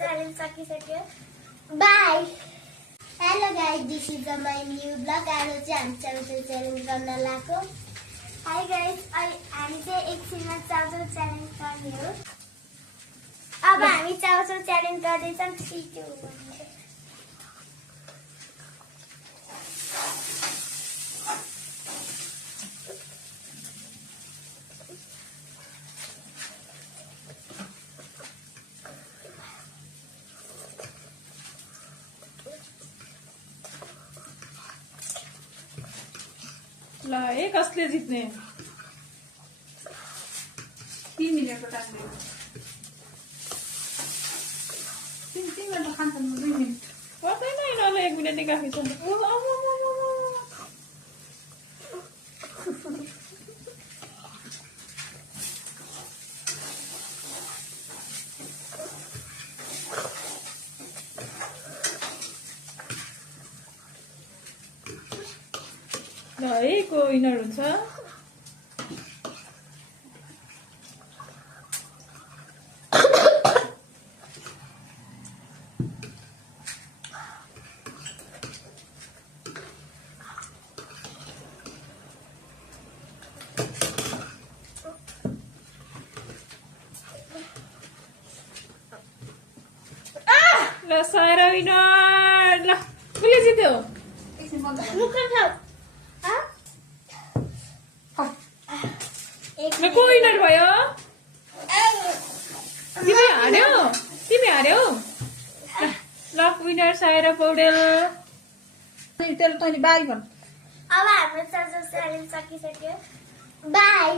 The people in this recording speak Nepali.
challenge सकिसक्यो bye hello guys this is my new blog आज चाहिँ हामी चाउचाउ च्यालेन्ज गर्न लागेको हाई गाइस हामी चाहिँ एकछिनमा चाउचाउ च्यालेन्ज गर्ने हो अब हामी चाउचाउ च्यालेन्ज गर्दैछौँ 3 2 1 ल एक कसले जित्ने 3 मिनेटको टाइम तिन मिनट खान्छन् 2 मिनेट पर्दैन यिनीहरूले 1 मिनेट निकाल्छन् ल है को विनर हुन्छ ल सारा विनर ल कसले जित्यो को विनर भयो तिमी हार्यौ ल विनर सायरा पौडेल तेल तैँले बाई भन् अब हाम्रो चाउचाउ च्यालेन्ज सकिसक्यो बाई